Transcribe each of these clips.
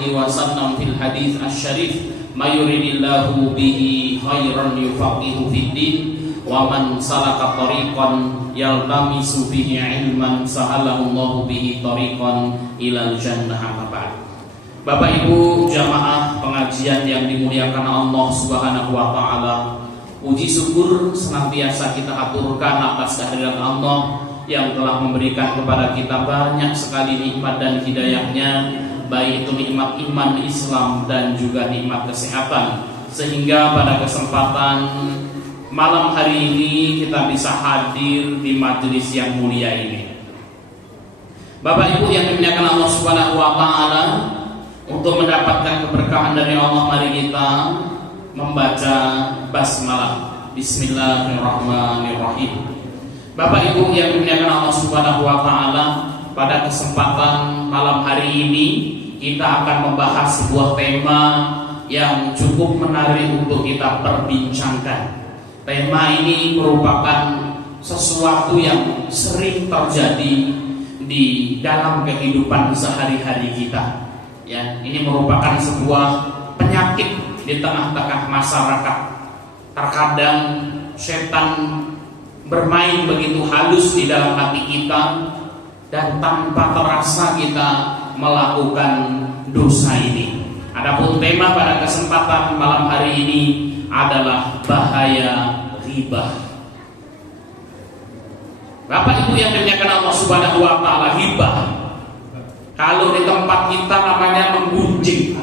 alaihi wasallam fil hadis asy-syarif, may yuridillahu bihi khairan yufaqihu fid din, wa man salaka tariqan yaltamisu bihi ilman sahalallahu bihi tariqan ilal jannah. Bapak Ibu jamaah pengajian yang dimuliakan Allah Subhanahu wa taala, puji syukur senantiasa kita aturkan atas kehadirat Allah yang telah memberikan kepada kita banyak sekali nikmat dan hidayahnya, baik itu nikmat iman Islam dan juga nikmat kesehatan, sehingga pada kesempatan malam hari ini kita bisa hadir di majelis yang mulia ini. Bapak Ibu yang dimuliakan Allah Subhanahu wa taala, untuk mendapatkan keberkahan dari Allah, mari kita membaca basmalah. Bismillahirrahmanirrahim. Bapak Ibu yang dimuliakan Allah Subhanahu wa taala, pada kesempatan malam hari ini kita akan membahas sebuah tema yang cukup menarik untuk kita perbincangkan. Tema ini merupakan sesuatu yang sering terjadi di dalam kehidupan sehari-hari kita. Ya, ini merupakan sebuah penyakit di tengah-tengah masyarakat. Terkadang setan bermain begitu halus di dalam hati kita, dan tanpa terasa kita melakukan dosa ini. Adapun tema pada kesempatan malam hari ini adalah bahaya ghibah. Bapak Ibu yang dimuliakan Allah Subhanahu wa taala, ghibah kalau di tempat kita namanya menggunjing.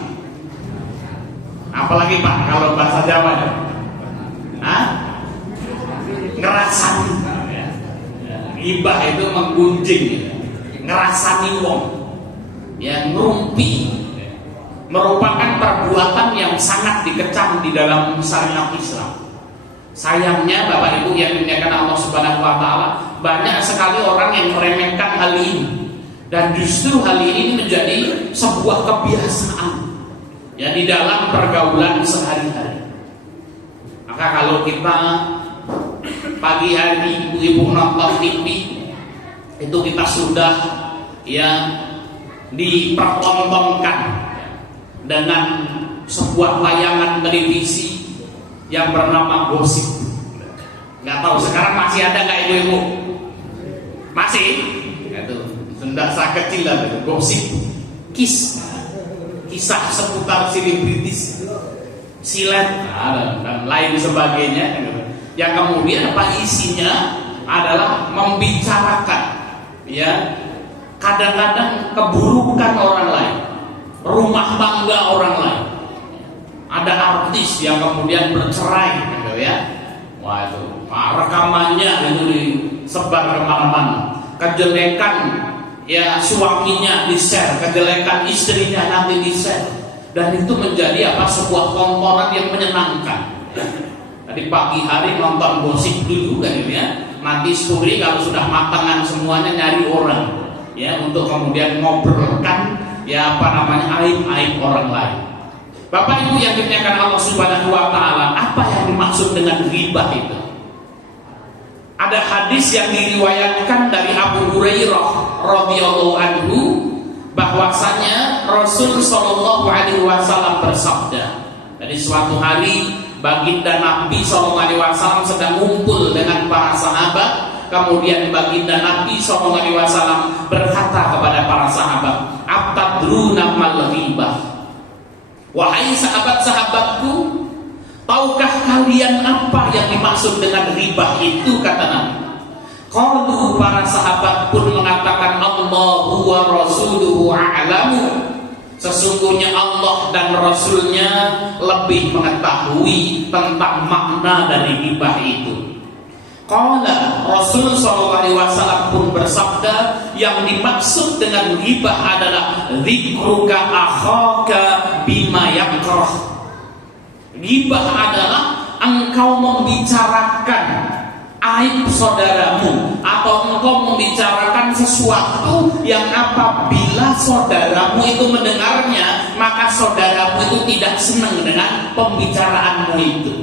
Apalagi Pak kalau bahasa Jawa ya? Ngerasani. Ghibah itu menggunjing, ngerasani wong, yang ngerumpi, merupakan perbuatan yang sangat dikecam di dalam syariat Islam. Sayangnya Bapak Ibu yang dimuliakan Allah Subhanahu wa taala, banyak sekali orang yang meremehkan hal ini. Dan justru hal ini menjadi sebuah kebiasaan ya di dalam pergaulan sehari-hari. Maka kalau kita pagi hari ibu-ibu nonton TV, itu kita sudah ya dipertontonkan dengan sebuah tayangan televisi yang bernama gosip. Nggak tahu sekarang masih ada nggak ibu-ibu? Masih? Itu sudah saya kecil lah, gosip, kisah seputar selebritis, silet, dan lain sebagainya. Yang kemudian apa isinya adalah membicarakan, ya, kadang-kadang keburukan orang lain, rumah tangga orang lain. Ada artis yang kemudian bercerai, gitu ya. Wah itu, rekamannya itu disebar kemana-mana. Kejelekan ya suaminya di-share, kejelekan istrinya nanti di-share, dan itu menjadi sebuah tontonan yang menyenangkan. Tadi pagi hari nonton gosip dulu kan ya, nanti story kalau sudah matangan semuanya nyari orang ya untuk kemudian ngobrolkan ya aib-aib orang lain. Bapak Ibu yang dimuliakan Allah Subhanahu wa taala, apa yang dimaksud dengan ghibah itu? Ada hadis yang diriwayatkan dari Abu Hurairah radhiyallahu anhu, bahwasanya Rasul sallallahu alaihi wasallam bersabda, dari suatu hari baginda Nabi sallallahu alaihi wasallam sedang ngumpul dengan para sahabat, kemudian baginda Nabi sallallahu alaihi wasallam berkata kepada para sahabat, "Atadruna mal ghibah?" Wahai sahabat-sahabatku, tahukah kalian apa yang dimaksud dengan ghibah itu, kata Nabi. Qalu, para sahabat pun mengatakan, Allahu wa rasuluhu a'lamu. Sesungguhnya Allah dan Rasulnya lebih mengetahui tentang makna dari ghibah itu. Qala, Rasul SAW pun bersabda, yang dimaksud dengan ghibah adalah dzikruka akhaka bima yakrah. Ghibah adalah engkau membicarakan aib saudaramu, atau engkau membicarakan sesuatu yang apabila saudaramu itu mendengarnya, maka saudaramu itu tidak senang dengan pembicaraanmu itu.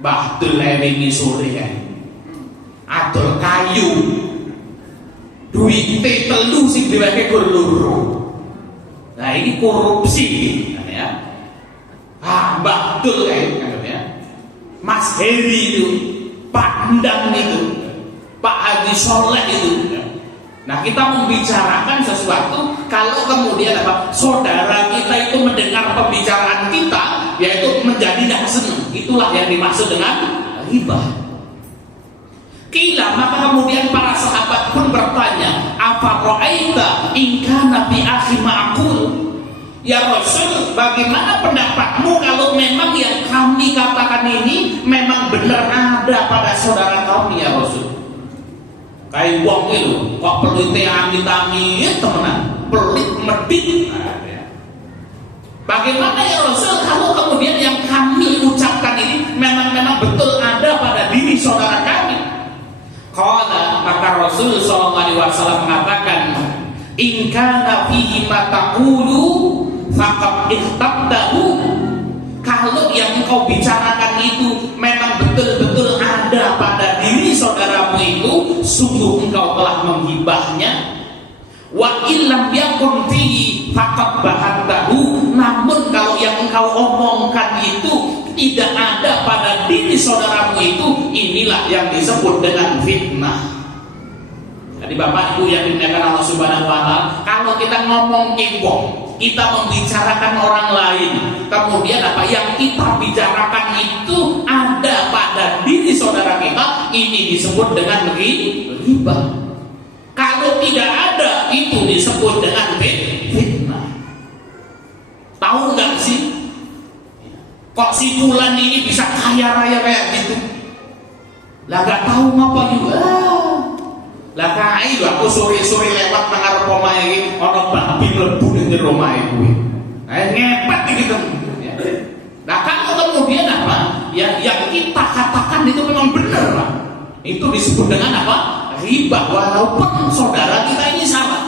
Bahtul wingi sore kan adol kayu duite telu sing diweke gur loro. Nah ini korupsi ya. Mbak Dul kayak ya. Mas Heri itu, Pak Endang itu, Pak Haji Soleh itu. Nah kita membicarakan sesuatu kalau kemudian saudara kita itu mendengar pembicaraan kita, yaitu menjadi tidak senang. Itulah yang dimaksud dengan ghibah. Kila, maka kemudian para sahabat pun bertanya, apa ra'aita in kana bi akhi ma'qul? Ya Rasul, bagaimana pendapatmu kalau memang yang kami katakan ini memang benar ada pada saudara kami ya Rasul? Kayak wong itu kok pelite amit-amit temenan, pelit medit. Bagaimana ya Rasul kalau kemudian yang kami ucapkan ini memang betul ada pada diri saudara kami? Qala, maka Rasul sallallahu alaihi wasallam mengatakan, in kana fihi ma taqulu faqad ihtabtahu. Kalau yang engkau bicarakan itu memang betul-betul ada pada diri saudaramu itu, sungguh engkau telah menghibahnya. Wa illam yakun fihi faqad bahattahu. Namun kalau yang engkau omongkan itu tidak ada pada diri saudaramu itu, inilah yang disebut dengan fitnah. Jadi Bapak Ibu yang dimuliakan Allah Subhanahu wa taala, kalau kita ngomong wong, kita membicarakan orang lain, kemudian apa yang kita bicarakan itu ada pada diri saudara kita, ini disebut dengan ghibah. Kalau tidak ada, itu disebut dengan fitnah. Tahu nggak sih? Kok si Fulan ini bisa kaya raya kayak gitu? Lah gak tahu apa juga. Lah kae aku sore-sore lewat nang arep omahe iki ana babi mlebu ning omahe kuwi. Ngepet gitu. Nah kalau kemudian apa? Yang kita katakan itu memang benar, Pak. Itu disebut dengan apa? Ghibah, walaupun saudara kita ini salah.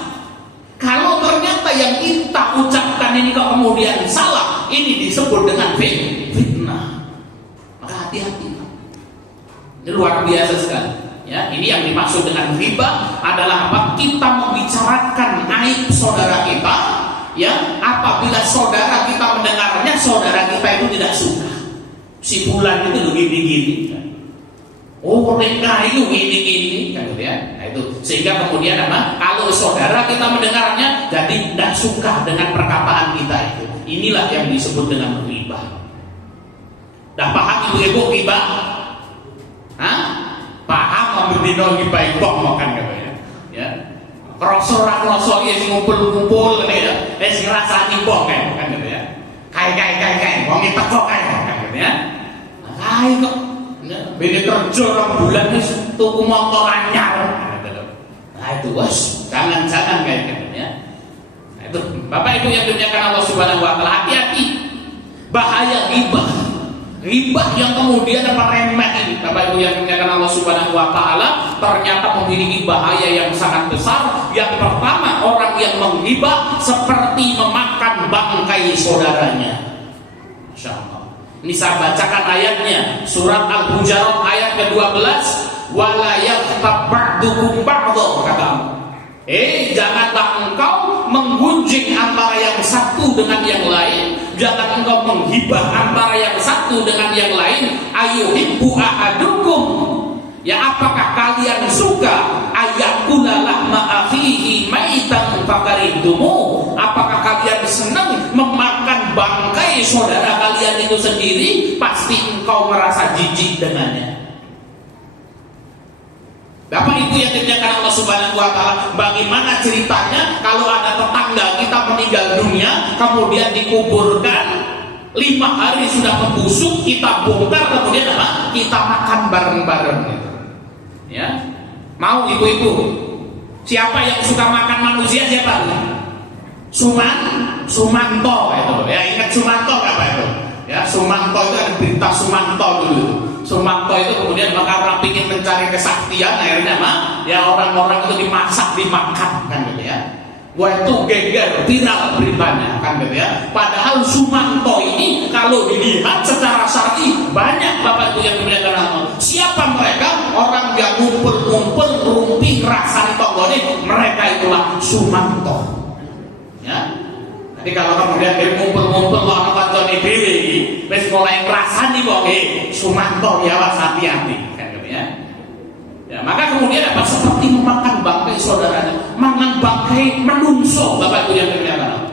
Kalau ternyata yang kita ucapkan ini kok kemudian salah, ini disebut dengan fitnah. Maka hati-hati. Ini luar biasa sekali. Ya, ini yang dimaksud dengan ghibah adalah apa? Kita membicarakan aib saudara kita. Ya, apabila saudara kita mendengarnya, saudara kita itu tidak suka. Si Fulan itu begini-gini. Oh, mereka itu gini-gini, kan gitu ya. Nah, itu sehingga kemudian apa? Kalau saudara kita mendengarnya, jadi tidak suka dengan perkataan kita itu. Inilah yang disebut dengan ghibah. Dah paham ibu-ibu ghibah? Hah? Paham memberdino ghibah itu makan gitu ya. Ya. Krosor-krosor ya ngumpul-ngumpul ini ya. Sing rasani kok kan gitu ya. Kayak wong teko kae kan gitu ya. Kae kok bini kerja orang bulan ini tuku motor anyar. Nah itu was, jangan kayak gitu ya. Nah, itu Bapak Ibu yang dimuliakan Allah Subhanahu wa taala, hati-hati bahaya ghibah. Ghibah yang kemudian remeh ini, Bapak Ibu yang dimuliakan Allah Subhanahu wa taala, ternyata memiliki bahaya yang sangat besar. Yang pertama, orang yang menghibah seperti memakan bangkai saudaranya. Masya Allah. Ini saya bacakan ayatnya, surat Al-Hujurat ayat ke-12. Wala yaghtab ba'dukum ba'dha, kata Allah. Janganlah engkau menggunjing antara yang satu dengan yang lain. Jangan engkau menghibah antara yang satu dengan yang lain. Ayuhibbu ahadukum, ya apakah kalian suka ayakula lahma akhihi maitan fakarihtumu? Apakah kalian senang memakan bangkai saudara kalian itu sendiri? Pasti engkau merasa jijik dengannya. Bapak Ibu yang dimuliakan Allah Subhanahu wa taala, bagaimana ceritanya kalau ada tetangga kita meninggal dunia, kemudian dikuburkan 5 hari sudah membusuk, kita bongkar, kemudian apa? Kita makan bareng-bareng gitu. Ya. Mau ibu-ibu? Siapa yang suka makan manusia siapa? Sumanto itu. Ya, ingat Sumanto apa itu? Ya, Sumanto itu ada berita Sumanto dulu. Sumanto itu kemudian karena ingin mencari kesaktian, akhirnya ya orang-orang itu dimasak, dimakan kan gitu ya. Wah itu geger, viral beritanya kan gitu ya. Padahal Sumanto ini kalau dilihat secara syar'i banyak Bapak Ibu yang dimuliakan Allah. Siapa mereka? Orang yang ngumpul-ngumpul rumpi rasani tonggone, mereka itulah Sumanto. Ya. Jadi kalau kemudian dia ngumpul-ngumpul kok ana kancane dhewe iki wis mulai ngrasani kok Sumanto ya was hati-hati kan gitu ya. Ya, maka kemudian apa? Seperti memakan bangkai saudaranya, makan bangkai menungso Bapak Ibu yang dimuliakan Allah.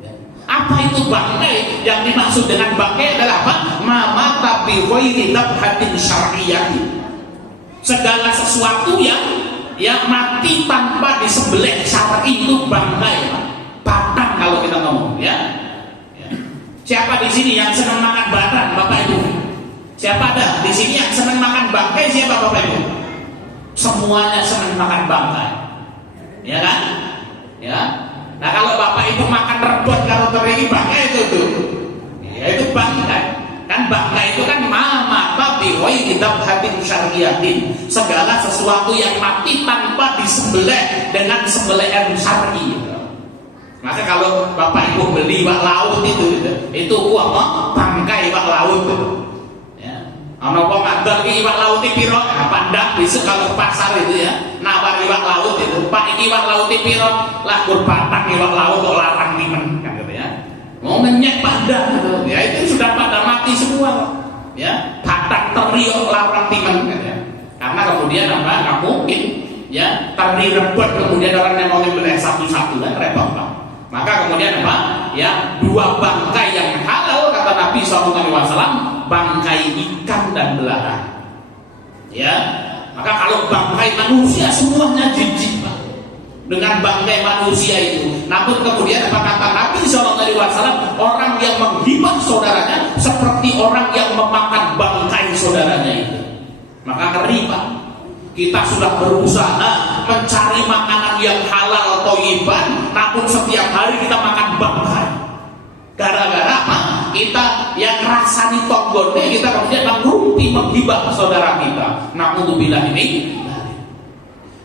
Ya. Apa itu bangkai? Yang dimaksud dengan bangkai adalah apa? Mamata bi ghairi dabhatin syar'iyyati. Segala sesuatu yang mati tanpa disembelih syar'i itu bangkai, Pak. Batang kalau kita ngomong, ya. Ya. Siapa di sini yang senang makan batang, Bapak Ibu? Siapa ada di sini yang senang makan bangkai? Siapa Bapak Ibu? Semuanya senang makan bangkai, ya kan? Ya. Nah kalau Bapak Ibu makan rebon kalau teri bangkai itu tuh, ya itu bangkai. Kan bangkai itu kan mama babi woi kita hatin syariatin, segala sesuatu yang mati tanpa disembelih dengan sembelihan syar'i. Maka kalau Bapak Ibu beli iwak laut itu apa? Bangkai iwak laut. Ya. Ana wong ngadol iki iwak laut piro? Nah, pandang besok kalau ke pasar itu ya, nawar iwak laut itu. Pak iki iwak laut piro? Lah gur batang iwak laut kok larang timen kan gitu ya. Mau menyek pandang gitu. Ya itu sudah pada mati semua. Ya, batang teriok larang timen kan ya. Karena kemudian apa? Enggak mungkin ya teri rebut kemudian orang yang mau beli satu-satu kan repot Pak. Maka kemudian apa? Ya, dua bangkai yang halal kata Nabi SAW, bangkai ikan dan belahan. Ya, maka kalau bangkai manusia semuanya jijik Pak. Dengan bangkai manusia itu. Namun kemudian apa kata Nabi SAW? Orang yang menghibah saudaranya seperti orang yang memakan bangkai saudaranya itu. Maka ngeri Pak. Kita sudah berusaha mencari makanan yang halal thayyiban, namun setiap hari kita makan bangkai. Gara-gara apa? Kita yang rasani tonggone, kita kemudian mengrumpi menghibah saudara kita. Na'udzubillah ini.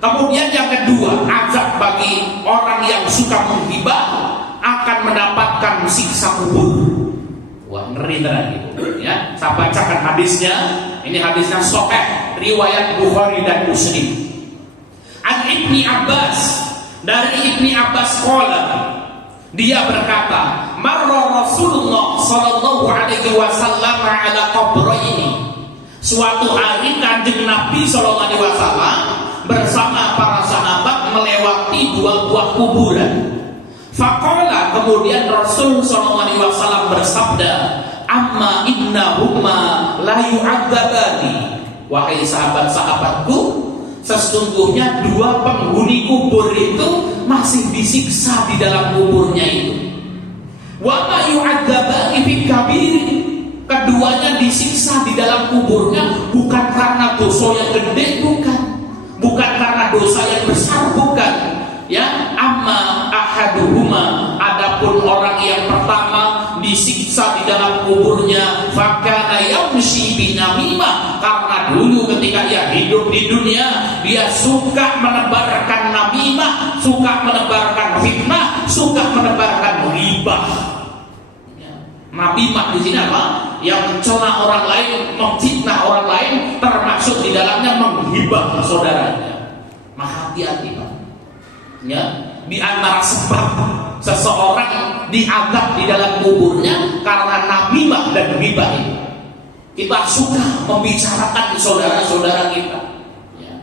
Kemudian yang kedua, azab bagi orang yang suka menghibah akan mendapatkan siksa kubur. Wah ngeri tenan gitu ya. Saya bacakan hadisnya. Ini hadisnya sahih riwayat Bukhari dan Muslim. An Ibni Abbas, dari Ibni Abbas qala, dia berkata, marra Rasulullah sallallahu alaihi wasallam ala qabraini. Suatu hari Kanjeng Nabi sallallahu alaihi wasallam bersama para sahabat melewati dua buah kuburan. Faqala, kemudian Rasul SAW bersabda, amma innahuma la yu'adzabani. Wahai sahabat-sahabatku, sesungguhnya dua penghuni kubur itu masih disiksa di dalam kuburnya itu. Wa ma yu'adzabani fi kabir. Keduanya disiksa di dalam kuburnya bukan karena dosa yang gede, bukan karena dosa yang besar, bukan. Ya, amma ahaduhuma, adapun orang yang pertama disiksa di dalam kuburnya fakana yamshi binamimah, karena dulu ketika dia hidup di dunia dia suka menebarkan namimah, suka menebarkan fitnah, suka menebarkan ghibah. Ya. Namimah di sini apa? Yang mencela orang lain, memfitnah orang lain, termasuk di dalamnya menghibah saudaranya. Maka hati-hati Pak. Ya, di antara sebab seseorang diazab di dalam kuburnya karena namimah dan ghibah itu. Kita suka membicarakan saudara-saudara kita. Ya.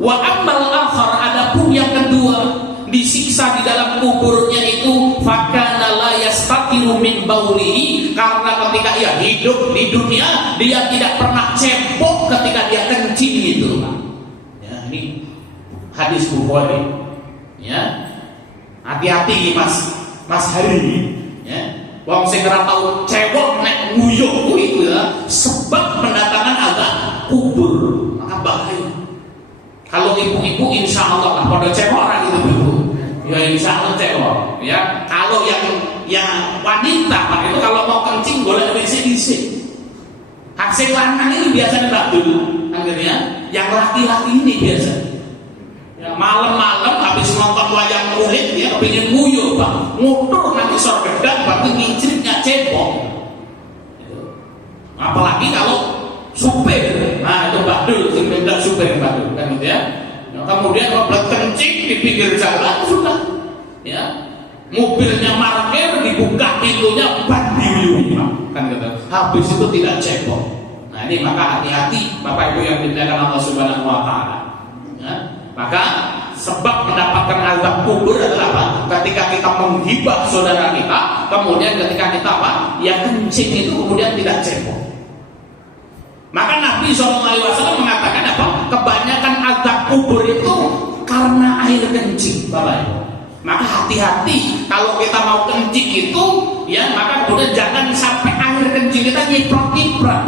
Wa ammal akhar, adapun yang kedua disiksa di dalam kuburnya itu fakana la yastatiru min baulihi, karena ketika ia hidup di dunia dia tidak pernah cebok ketika dia kencing itu. Ya, ini hadis Bukhari. Ya, hati-hati Mas Hari. Ya, wong sing ora tau cewek nek nguyuh itu ya sebab mendatangkan azab kubur. Maka bahaya. Kalau ibu-ibu insya Allah lah pada cewek orang itu ibu. Ya insya Allah cewek. Ya, kalau yang wanita itu kalau mau kencing boleh disik-disik. Hak sing lanang ini biasanya tak dulu, akhirnya yang laki-laki ini biasa. Ya, malam-malam habis nonton wayang kulit ya pengen nguyuh Pak, ngutur nanti sor gedang berarti ngincirnya cebok. Apalagi kalau supir, nah itu badul, tidak supir badul kan gitu ya. Kemudian kalau kencing di pinggir jalan sudah, ya mobilnya parkir dibuka pintunya bandiu kan gitu. Habis itu tidak cebok. Nah ini maka hati-hati Bapak Ibu yang dimuliakan Allah Subhanahu Wa Taala. Ya. Maka sebab mendapatkan azab kubur adalah apa? Ketika kita menghibah saudara kita, kemudian ketika kita apa? Ya kencing itu kemudian tidak cebok. Maka Nabi SAW mengatakan apa? Kebanyakan azab kubur itu karena air kencing, Bapak Ibu. Maka hati-hati kalau kita mau kencing itu, ya maka kemudian jangan sampai air kencing kita nyiprot-nyiprot.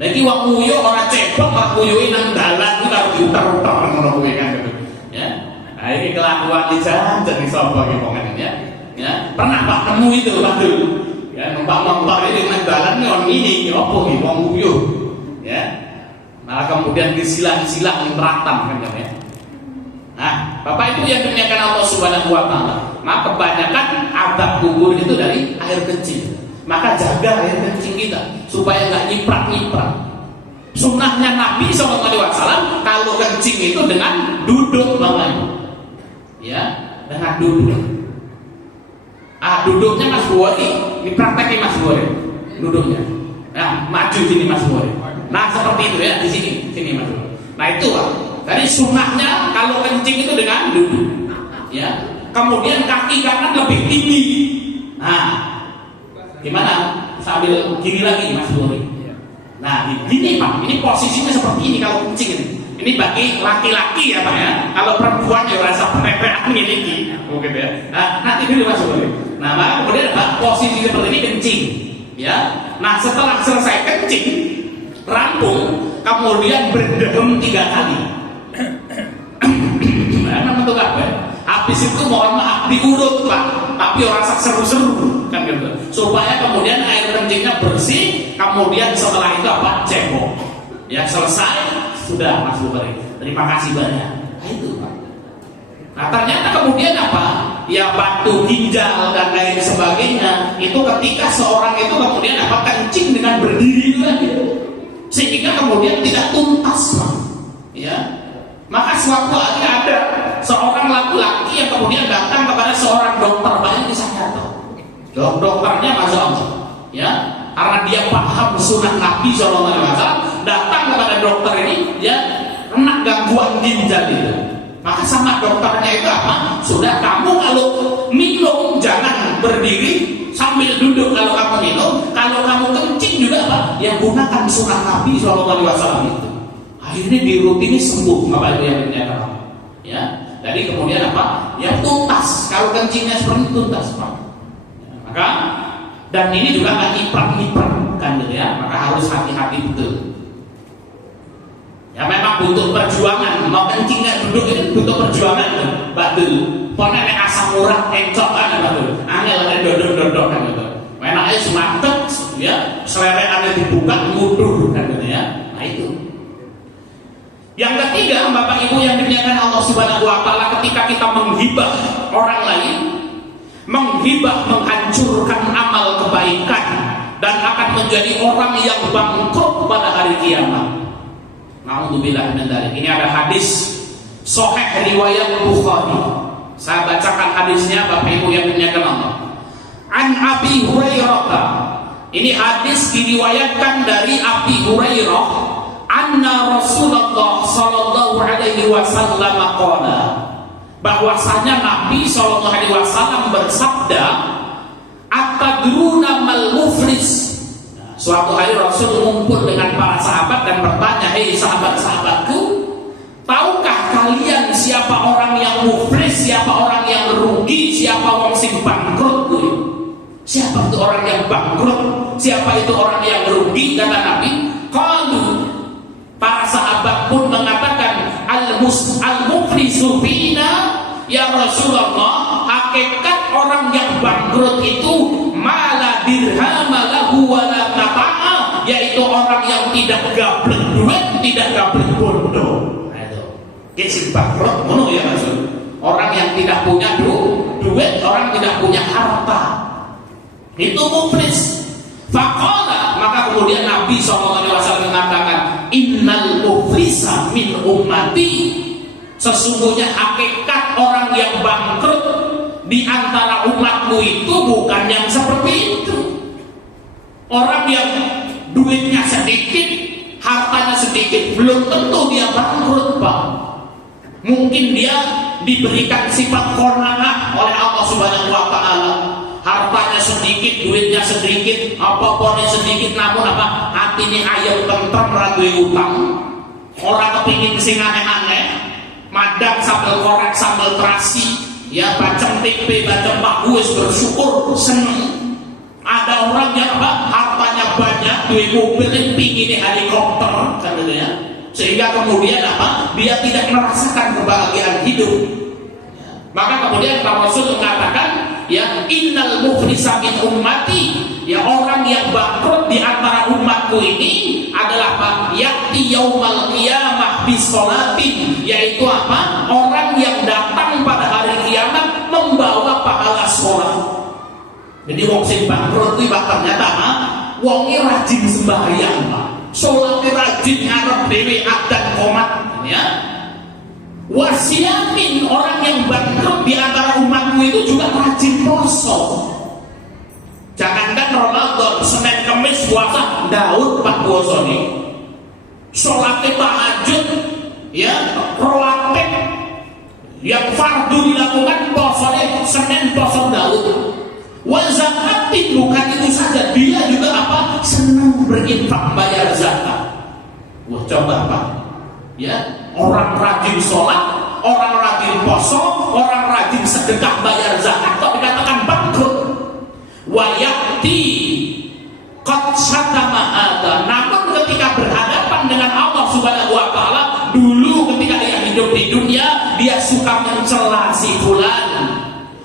Lagi wong nguyuh ora cebok, ora nguyuhi nang dalan ku karo diuter-uter ngono kuwi kan gitu. Ya. Nah, ini kelakuan di jalan jadi sapa iki wong ya. Ya, pernah Pak nemu itu Pak dulu. Ya, numpak motor ini nang dalan ini opo iki wong nguyuh. Ya. Malah kemudian disilang-silang meratan kan ya. Nah, Bapak Ibu yang dimuliakan Allah Subhanahu wa taala, maka kebanyakan azab kubur itu dari air kencing. Maka jaga air kencing kita supaya nggak nyiprat-nyiprat. Sunnahnya Nabi SAW kalau kencing itu dengan duduk Bapak Ibu. Ya, dengan duduk. Duduknya Mas Buari, ini prakteknya Mas Buari. Duduknya. Nah, maju sini Mas Buari. Nah, seperti itu ya di sini Mas Buari. Nah, itu Pak. Jadi sunnahnya kalau kencing itu dengan duduk. Ya. Kemudian kaki kanan lebih tinggi. Nah, gimana? Sambil gini lagi Mas Buri. Nah, gini Pak, ini posisinya seperti ini kalau kencing ini. Ini bagi laki-laki ya Pak ya. Kalau perempuan ya rasa penepean ini, mungkin ya. Nah, nanti dulu Mas Buri. Nah, maka kemudian Pak posisi seperti ini kencing, ya. Nah, setelah selesai kencing, rampung, kemudian berdehem 3 kali. Nah, bentuk apa? Habis itu mohon maaf diurut Pak, tapi orang seru-seru kan gitu. Supaya kemudian air kencingnya bersih, kemudian setelah itu apa? Cebok. Ya selesai, sudah Mas Bupati. Terima kasih banyak. Nah itu Pak. Nah ternyata kemudian apa? Ya batu ginjal dan lain sebagainya itu ketika seorang itu kemudian apa? Kencing dengan berdiri lagi, sehingga kemudian tidak tuntas Pak. Ya. Maka suatu hari ada seorang laki-laki yang kemudian datang kepada seorang dokter, banyak kisah nyata. Dokternya Masya Allah, ya, karena dia paham sunnah Nabi SAW, datang kepada dokter ini, ya, kena gangguan ginjal itu. Maka sama dokternya itu apa? Sudah kamu kalau minum jangan berdiri sambil duduk kalau kamu minum, kalau kamu kencing juga apa? Ya gunakan sunnah Nabi SAW itu. Akhirnya dirutini sembuh Bapak Ibu yang dimuliakan Allah. Ya, jadi kemudian apa? Ya tuntas. Kalau kencingnya seperti tuntas Pak. Ya, maka dan ini juga nggak nyiprat-nyiprat kan ya. Maka harus hati-hati betul. Ya memang butuh perjuangan. Mau kencingnya duduk ini butuh perjuangan tuh. Betul. Pokoknya nek asam urat encok kan betul. Angel ada dodok-dodok kan gitu. Menaknya semangat ya. Selereannya dibuka ngudur kan gitu ya. Nah itu. Yang ketiga, Bapak Ibu yang dimuliakan Allah Subhanahu wa taala, ketika kita menghibah orang lain, menghibah menghancurkan amal kebaikan dan akan menjadi orang yang bangkrut pada hari kiamat. Nauzubillah min dzalik. Ini ada hadis sahih riwayat Bukhari. Saya bacakan hadisnya Bapak Ibu yang dimuliakan Allah. An Abi Hurairah. Ini hadis diriwayatkan dari Abi Hurairah. Anna Rasulullah sallallahu alaihi wasallam qala, bahwasanya Nabi sallallahu alaihi wasallam bersabda, atadruna mal muflis. Suatu hari Rasul mengumpul dengan para sahabat dan bertanya, hei sahabat-sahabatku, tahukah kalian siapa orang yang muflis, siapa orang yang rugi, siapa orang sing bangkrut? Siapa itu orang yang bangkrut? Siapa itu orang yang rugi? Kata Nabi. Qalu, para sahabat pun mengatakan al-muflisu fina ya Rasulullah, hakikat orang yang bangkrut itu mala dirhama lahu wala mata'a, yaitu orang yang tidak gablek duit, tidak gablek bondo. Kesing bangkrut ngono ya maksud. Orang yang tidak punya duit, orang tidak punya harta. Itu muflis. Faqala, maka kemudian Nabi SAW mengatakan, innal muflisa min ummati. Sesungguhnya hakikat orang yang bangkrut di antara umatmu itu bukan yang seperti itu. Orang yang duitnya sedikit, hartanya sedikit, belum tentu dia bangkrut, Pak. Mungkin dia diberikan sifat qanaah oleh Allah Subhanahu wa taala. Hartanya sedikit, duitnya sedikit, apa-apanya sedikit, namun apa? Atine ayam tentrem ra duwe utang. Ora kepingin sing aneh-aneh, madang sambal korek, sambal terasi, ya bacem tempe, bacem tahu, bersyukur, seneng. Ada orang yang apa? Hartanya banyak, duit mobil, pingin helikopter, kan gitu ya. Sehingga kemudian apa? Dia tidak merasakan kebahagiaan hidup. Maka kemudian Pak Rasul mengatakan, ya innal muflisa min ummati, ya orang yang bangkrut di antara umatku ini adalah apa? Ya'ti yaumal qiyamah bisolatin, yaitu apa? Orang yang datang pada hari kiamat membawa pahala sholat. Jadi wong sing bangkrut itu ternyata apa? Wongnya rajin sembahyang, Pak. Sholatnya rajin ngarep dewe adan komat, ya. Wasiamin, orang yang bangkrut di antara umatmu itu juga rajin poso. Jangankan Ramadan, Senin Kamis puasa, Daud Pak puasa nih. Sholatnya tahajud, ya, rawatib yang fardu dilakukan posone Senin poso Daud. Wa zakatin, bukan itu saja, dia juga apa? Senang berinfak, bayar zakat. Wah, coba Pak, ya, orang rajin sholat, orang rajin poso, orang rajin sedekah, bayar zakat, kok dikatakan bangkrut? Wa yakti qad syatama ada. Namun ketika berhadapan dengan Allah Subhanahu wa taala, dulu ketika dia hidup di dunia, dia suka mencela si fulan,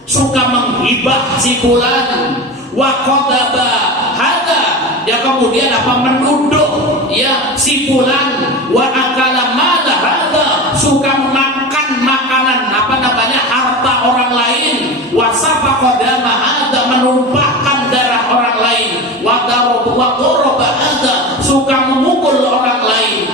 suka menghibah si fulan, wa qadaba hada, dia kemudian apa? Menuduh, ya, si fulan, wa akala mala hada, suka makan makanan apa namanya? Harta orang lain, wa safaqa dama hada, menumpahkan darah orang lain, wa daraba hada, suka memukul orang lain.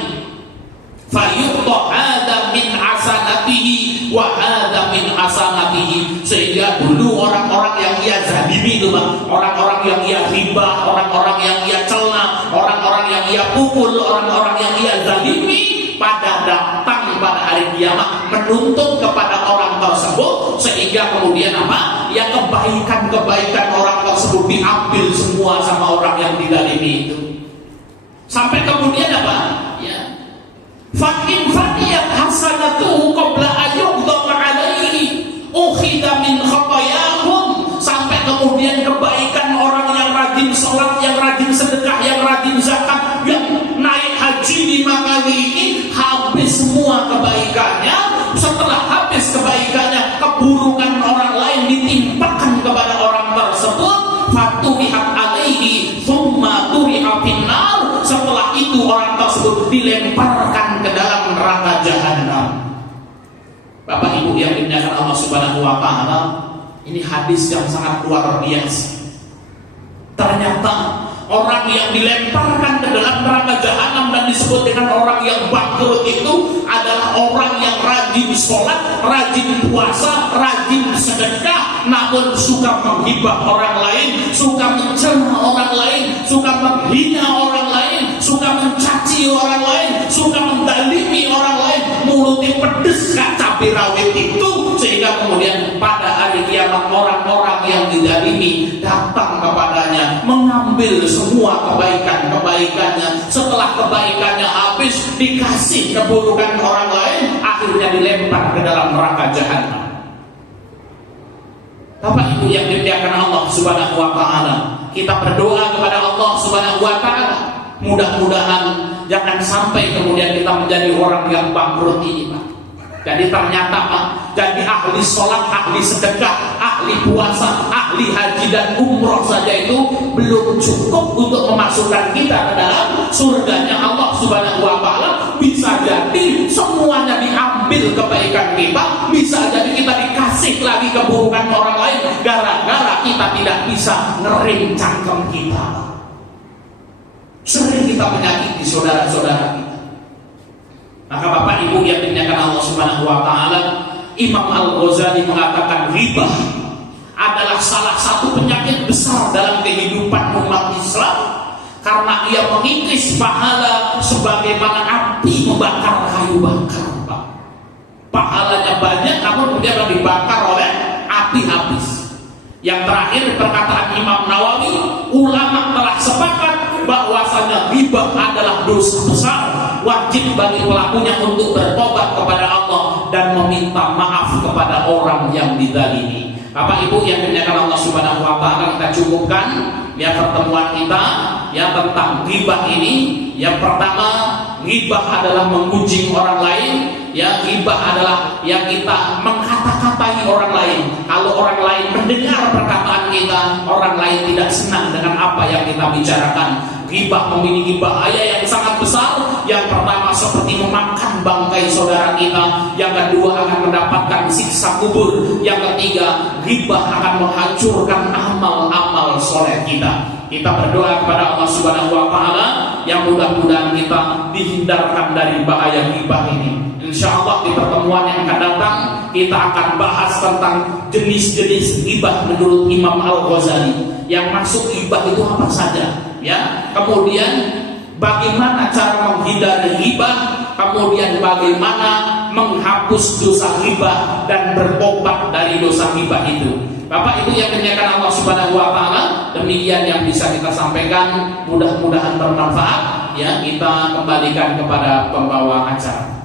Fayuqta hada min hasanatihi wa hada min hasanatihi. Sehingga dulu orang-orang yang ia zalimi itu, Pak, orang-orang yang ia hibah, orang-orang yang ia cela, orang-orang yang ia pukul, orang-orang yang ia zalimi, pada datang pada hari kiamat menuntut kepada orang tersebut, sehingga kemudian apa? Ya, kebaikan-kebaikan orang tersebut diambil semua sama orang yang dizalimi itu. Sampai kemudian apa? Ya, fakin faniyat hasanatuhu qabla ayyuqdama alaihi ukhida min khatayahum, sampai kemudian kebaikan orang yang rajin sholat, yang rajin sedekah, yang rajin zakat, yang naik haji 5 kali ini, habis semua kebaikannya. Setelah habis kebaikannya, keburukan orang lain ditimpakan kepada orang tersebut. Faturihat alaihi thumma turiha finnar, setelah itu orang tersebut dilemparkan ke dalam neraka jahanam. Bapak Ibu yang dimuliakan Allah Subhanahu wa taala, ini hadis yang sangat luar biasa. Ternyata orang yang dilemparkan ke dalam neraka jahanam dan disebut dengan orang yang bangkrut itu adalah orang yang rajin sholat, rajin puasa, rajin sedekah, namun suka menghibah orang lain, suka mencela orang lain, suka menghina orang lain, suka mencaci orang lain, suka mendalimi orang lain, mulutnya pedes gak cabai rawit itu. Sehingga kemudian pada hari kiamat orang-orang yang dizalimi datang kepadanya, mengambil semua kebaikannya. Setelah kebaikannya habis, dikasih keburukan orang lain, akhirnya dilempar ke dalam neraka jahanam. Bapak Ibu yang dimuliakan Allah Subhanahu wa taala, kita berdoa kepada Allah Subhanahu wa taala, mudah-mudahan jangan sampai kemudian kita menjadi orang yang bangkrut ini, Pak. Jadi ternyata, Pak, jadi ahli sholat, ahli sedekah, ahli puasa, ahli haji dan umroh saja itu belum cukup untuk memasukkan kita ke dalam surganya Allah Subhanahu wa taala. Bisa bisa jadi semuanya diambil kebaikan kita, bisa jadi kita dikasih lagi keburukan orang lain gara-gara kita tidak bisa ngerem cangkem kita. Sering kita menyakiti saudara-saudara kita. Maka Bapak Ibu yang dimuliakan Allah Subhanahu wa taala, Imam Al-Ghazali mengatakan riba adalah salah satu penyakit besar dalam kehidupan umat Islam, karena ia mengikis pahala sebagaimana api membakar kayu bakar, Pak. Pahalanya banyak namun kemudian dibakar oleh api habis. Yang terakhir perkataan Imam Nawawi, ulama telah sepakat bahwasanya riba adalah dosa besar, wajib bagi pelakunya untuk bertobat kepada Allah dan meminta maaf kepada orang yang dizalimi. Bapak Ibu yang dimuliakan Allah Subhanahu wa taala, kita cukupkan ya pertemuan kita ya tentang ghibah ini. Yang pertama, ghibah adalah menggunjing orang lain, ya ghibah adalah yang kita mengkata-katai orang lain. Kalau orang lain mendengar perkataan kita, orang lain tidak senang dengan apa yang kita bicarakan. Ghibah memiliki bahaya yang sangat besar. Yang pertama seperti memakan bangkai saudara kita, yang kedua akan mendapatkan siksa kubur, yang ketiga ghibah akan menghancurkan amal-amal soleh kita. Kita berdoa kepada Allah Subhanahu wa taala yang mudah-mudahan kita dihindarkan dari bahaya ghibah ini. Insyaallah di pertemuan yang akan datang kita akan bahas tentang jenis-jenis ghibah menurut Imam Al-Ghazali. Yang masuk ghibah itu apa saja, ya. Kemudian bagaimana cara menghindari ghibah, kemudian bagaimana menghapus dosa ghibah dan bertobat dari dosa ghibah itu. Bapak Ibu yang dimuliakan Allah Subhanahu wa taala, demikian yang bisa kita sampaikan, mudah-mudahan bermanfaat ya. Kita kembalikan kepada pembawa acara.